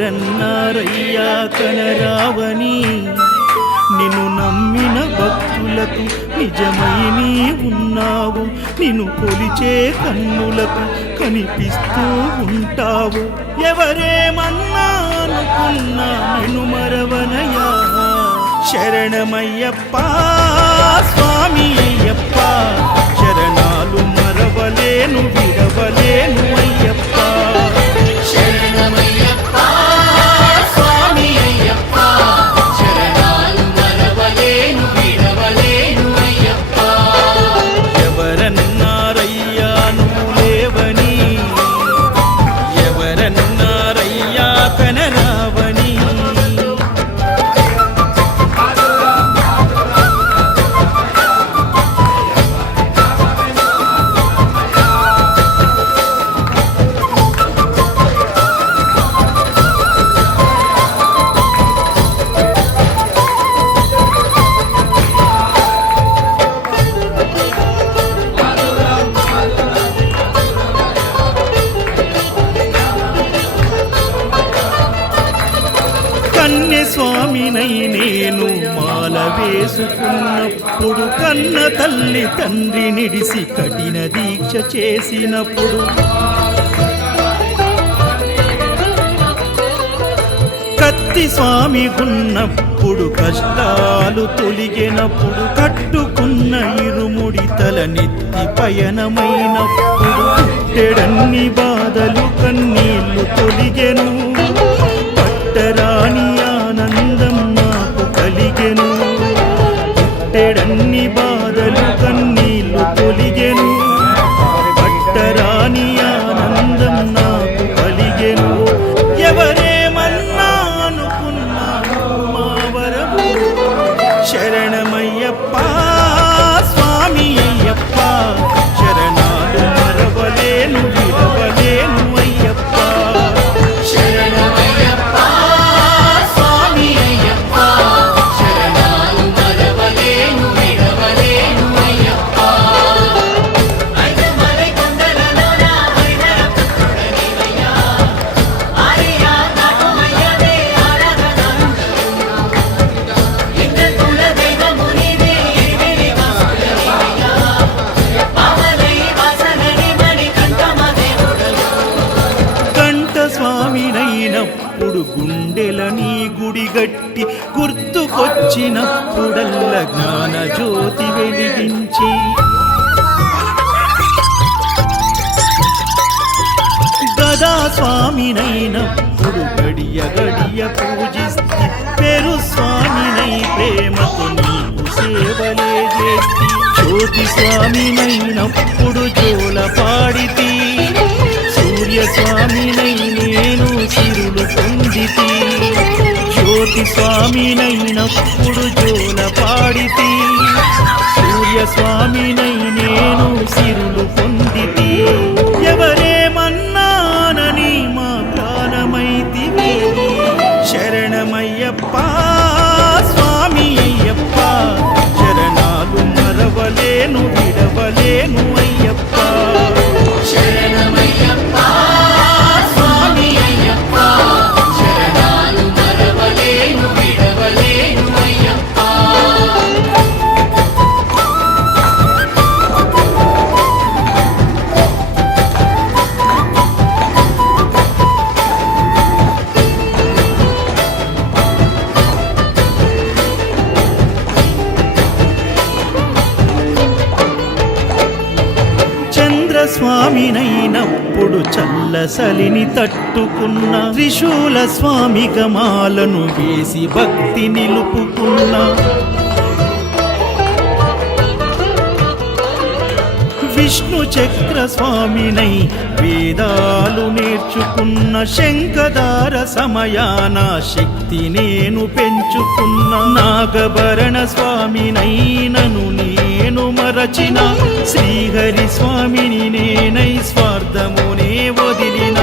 ఎవరన్నారయ్యా కనరావని నిన్ను నమ్మిన భక్తులకు నిజమై నీ ఉన్నావు నిన్ను కొలిచే కన్నులకు కనిపిస్తూ ఉంటావు ఎవరేమన్నా అనుకున్నా నిన్ను మరవనయా శరణమయ్యప్ప స్వామి అయ్యప్ప శరణాలు మరవలేను విడవలేను అయ్యప్ప శరణమయ్యప్ప స్వామి అయ్యప్ప శరణాలు మరవలేను విడవలేను అయ్యప్ప ఎవరన్నారయ్యా నువ్వు లేవని ఎవరన్నారయ్యా కనరావని స్వామినై నేను మాల వేసుకున్నప్పుడు కన్న తల్లి తండ్రి నిడిసి కఠిన దీక్ష చేసినప్పుడు కత్తి స్వామి ఉన్నప్పుడు కష్టాలు తొలిగినప్పుడు కట్టుకున్న ఇరుముడి తల నెత్తి పయనమైనప్పుడు పుట్టెడన్ని బాధలు కన్నీళ్లు తొలిగెను పట్టరాని ఆనందం నాకు కలిగెను పుట్టెడన్ని బాధలు కన్నీళ్లు తొలిగెను పట్టరాని ఆనందం నాకు కలిగెను ఎవరేమన్నా అనుకున్నాను మా వరము శరణమయ్యప్ప స్వామి అయ్యప్ప శరణాలు మరవలేను విడవలేను అయ్యప్ప శరణమయ్యప్ప స్వామి అయ్యప్ప శరణాలు మరవలేను విడవలేను అయ్యప్ప ఐదమలై కొండలలోన హరిహర పుత్రుడనివయ్యా ఆర్యా నాటమయ్యవే ఆరాధనందరు ఇంద్ర కుల దైవము నీవే ఎరివెలి వాసుడనివయ్యా పావలై వాసనని మణి కంఠమ దేవుడవు కంఠ స్వామినైనప్పుడు గుండెల నీ గుడి గట్టి గుర్తుకొచ్చినప్పుడల్ల జ్ఞాన జ్యోతి వెలిగించి గదా స్వామినైనప్పుడు గడియ గడియ పూజిస్తే పెరు స్వామినై ప్రేమతో నీకు సేవలే చేస్తే జ్యోతి స్వామినైనప్పుడు జోల పాడితి సూర్య స్వామినై నేను సిరులు పొందితి జ్యోతి స్వామినైనప్పుడు జోల పాడితి సూర్య స్వామినై నేను సిరులు పొందితి ఎవరేమన్నానని మా ప్రాణమైతివి శరణమయ్యప్ప స్వామి అయ్యప్ప శరణాలు మరవలేను విడవలేను అయ్యప్ప శరణమయ్యప్ప స్వామి అయ్యప్ప శరణాలు మరవలేను విడవలేను అయ్యప్ప స్వామినైనప్పుడు చల్లసలిని తట్టుకున్న త్రిశూల స్వామి గమాలను వేసి భక్తి నిలుపుకున్న విష్ణు చక్ర స్వామినై వేదాలు నేర్చుకున్న శంఖదార సమయాన శక్తి నేను పెంచుకున్న నాగభరణ స్వామినైనను నేను మరచిన శ్రీహరి స్వామిని నేనై స్వార్థమునే వదిలిన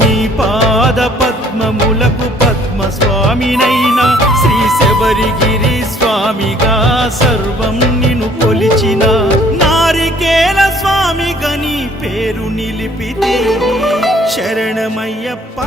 నీ పాద పద్మములకు పద్మ స్వామినైనా శ్రీ శబరిగిరి స్వామిగా సర్వం నిన్ను కొలిచిన నారికేల స్వామిగా నీ పేరు నిలిపితే శరణమయ్యప్ప